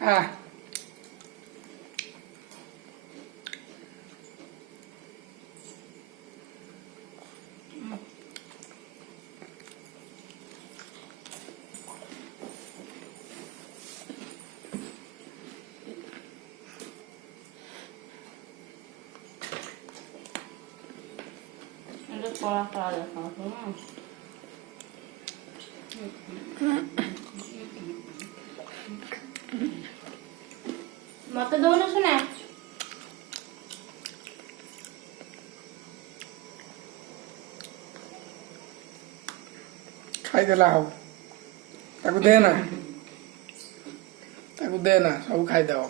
हाँ कड़ा कड़ा देखा मत दौन सुना खाईदेला हब ताकू देना सब खाईदेव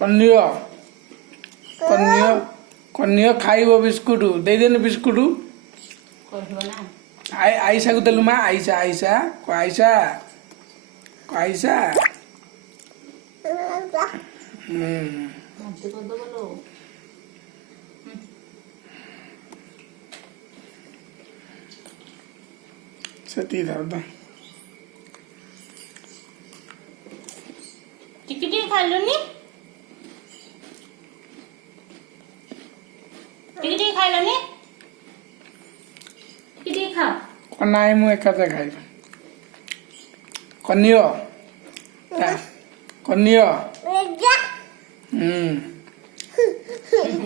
कन्या कन्या कन्या खाइब बिस्कुट देदेन बिस्कुट आयसा को देलु माँ आयसा आयसा को आयसा को आयसा सती था टिकटी खा लो नी टिकटी खाई लो नी टिकटी खा कनाई मु एकाते खाइब कन्या कन्या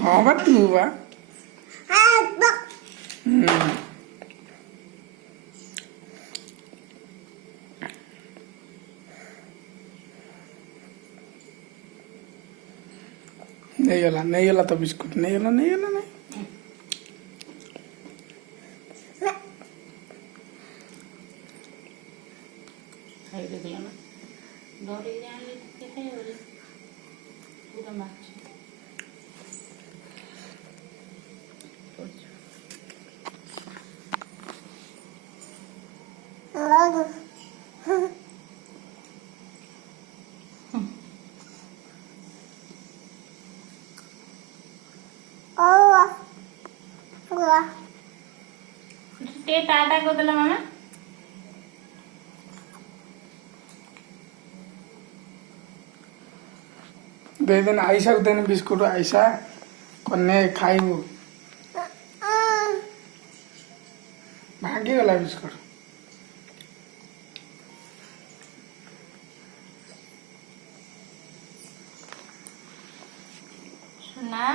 हाँ बा तू बा नहीं होला तो बिस्कुट नहीं होला नहीं खाई दे दिया ना दौड़ी जाने के है और पूरा मार ते टाटा को दिला मामा दे देन आयसा को देन बिस्कुट आयसा कन्या खाइब भागी गला बिस्कुट सुना